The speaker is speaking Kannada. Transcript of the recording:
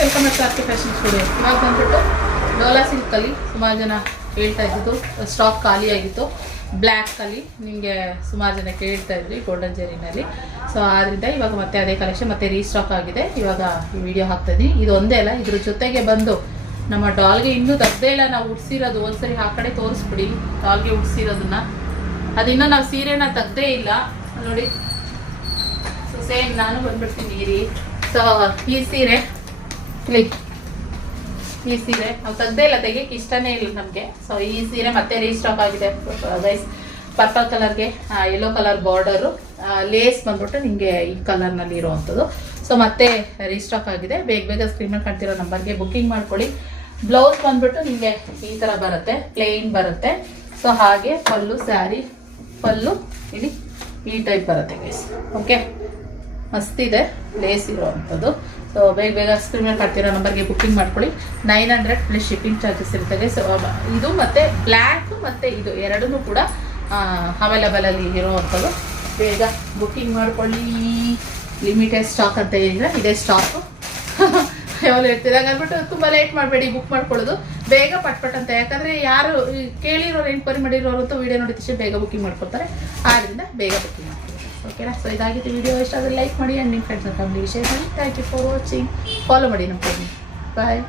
Welcome back to RK fashion studio. ಇವಾಗ ಬಂದ್ಬಿಟ್ಟು ಡೋಲಾ ಸಿಲ್ಕಲ್ಲಿ ಸುಮಾರು ಜನ ಕೇಳ್ತಾ ಇದ್ದಿದ್ದು, ಸ್ಟಾಕ್ ಖಾಲಿ ಆಗಿತ್ತು. ಬ್ಲ್ಯಾಕಲ್ಲಿ ನಿಮಗೆ ಸುಮಾರು ಜನ ಕೇಳ್ತಾ ಇದ್ರಿ ಗೋಲ್ಡನ್ ಜೆರಿನಲ್ಲಿ. ಸೊ ಆದ್ದರಿಂದ ಇವಾಗ ಮತ್ತೆ ಅದೇ ಕಲೆಕ್ಷನ್ ಮತ್ತೆ ರೀಸ್ಟಾಕ್ ಆಗಿದೆ. ಇವಾಗ ಈ ವಿಡಿಯೋ ಹಾಕ್ತಾ ಇದ್ದೀನಿ. ಇದು ಒಂದೇ ಅಲ್ಲ, ಇದ್ರ ಜೊತೆಗೆ ಬಂದು ನಮ್ಮ ಡಾಲ್ಗೆ ಇನ್ನೂ ತೆಗ್ದೇ ಇಲ್ಲ. ನಾವು ಉಡ್ಸಿರೋದು ಒಂದ್ಸರಿ ಆ ಕಡೆ ತೋರಿಸ್ಬಿಡಿ, ಡಾಲ್ಗೆ ಉಡ್ಸಿರೋದನ್ನ. ಅದಿನ್ನೂ ನಾವು ಸೀರೆನ ತೆಗ್ದೇ ಇಲ್ಲ ನೋಡಿ. ಸೊ ಸೇಮ್ ನಾನು ಬಂದ್ಬಿಡ್ತೀನಿ ರೀ. ಸೊ ಈ ಸೀರೆ ನಾವು ತೆಗ್ದೇ ಇಲ್ಲ, ತೆಗಿಯಕ್ಕೆ ಇಷ್ಟನೇ ಇಲ್ಲ ನಮಗೆ. ಸೊ ಈ ಸೀರೆ ಮತ್ತೆ ರೀಸ್ಟಾಕ್ ಆಗಿದೆ ಗೈಸ್. ಪರ್ಪಲ್ ಕಲರ್ಗೆ ಯೆಲ್ಲೋ ಕಲರ್ ಬಾರ್ಡರು, ಲೇಸ್ ಬಂದ್ಬಿಟ್ಟು ನಿಮಗೆ ಈ ಕಲರ್ನಲ್ಲಿ ಇರೋವಂಥದ್ದು. ಸೊ ಮತ್ತೆ ರೀಸ್ಟಾಕ್ ಆಗಿದೆ. ಬೇಗ ಸ್ಕ್ರೀನ್ ಮೇಲೆ ಕಾಣ್ತಿರೋ ನಂಬರ್ಗೆ ಬುಕ್ಕಿಂಗ್ ಮಾಡ್ಕೊಳ್ಳಿ. ಬ್ಲೌಸ್ ಬಂದ್ಬಿಟ್ಟು ನಿಮಗೆ ಈ ಥರ ಬರುತ್ತೆ, ಪ್ಲೇನ್ ಬರುತ್ತೆ. ಸೊ ಹಾಗೆ ಪಲ್ಲು, ಸ್ಯಾರಿ ಪಲ್ಲು ಇಲ್ಲಿ ಈ ಟೈಪ್ ಬರುತ್ತೆ ಗೈಸ್. ಓಕೆ, ಮಸ್ತಿದೆ, ಲೇಸ್ ಇರೋವಂಥದ್ದು. ಸೊ ಬೇಗ ಸ್ಕ್ರೀನ್ ಮೇಲೆ ಕಾಡ್ತಿರೋ ನಂಬರ್ಗೆ ಬುಕ್ಕಿಂಗ್ ಮಾಡ್ಕೊಳ್ಳಿ. 900 ಪ್ಲಸ್ ಶಿಪ್ಪಿಂಗ್ ಚಾರ್ಜಸ್ ಇರ್ತದೆ. ಸೊ ಇದು ಮತ್ತು ಬ್ಲ್ಯಾಕ್ ಮತ್ತು ಇದು ಎರಡೂ ಕೂಡ ಅವೈಲಬಲಲ್ಲಿ ಇರೋವಂಥದ್ದು. ಬೇಗ ಬುಕ್ಕಿಂಗ್ ಮಾಡ್ಕೊಳ್ಳಿ. ಲಿಮಿಟೆಡ್ ಸ್ಟಾಕ್ ಅಂತ ಹೇಳಿದರೆ ಇದೇ ಸ್ಟಾಕು. ಯಾವಾಗ ಇರ್ತೀರ ಹಾಗಂದ್ಬಿಟ್ಟು ತುಂಬ ಲೇಟ್ ಮಾಡಬೇಡಿ ಬುಕ್ ಮಾಡ್ಕೊಳ್ಳೋದು. ಬೇಗ ಪಟ್ ಅಂತ, ಯಾಕಂದರೆ ಯಾರು ಕೇಳಿರೋರು ಎನ್ಕ್ವೈರಿ ಮಾಡಿರೋರು ವೀಡಿಯೋ ನೋಡಿದ ತಕ್ಷಣ ಬೇಗ ಬುಕ್ಕಿಂಗ್ ಮಾಡ್ಕೊಳ್ತಾರೆ. ಆದ್ದರಿಂದ ಬೇಗ ಬುಕ್ಕಿಂಗ್ ಮಾಡ್ಕೊಳ್ಳಿ. ಓಕೆನಾ? ಸೊ ಇದಾಗಿತ್ತು ವಿಡಿಯೋ. ಇಷ್ಟ ಆದರೆ ಲೈಕ್ ಮಾಡಿ ಆ್ಯಂಡ್ ನಿಮ್ಮ ಫ್ರೆಂಡ್ಸ್ ಅಂಡ್ ಫ್ಯಾಮಿಲಿಗೆ ಶೇರ್ ಮಾಡಿ. Thank you for watching. Follow ಮಾಡಿ ನಮ್ಮ ಫ್ರೆಂಡ್. ಬಾಯ್.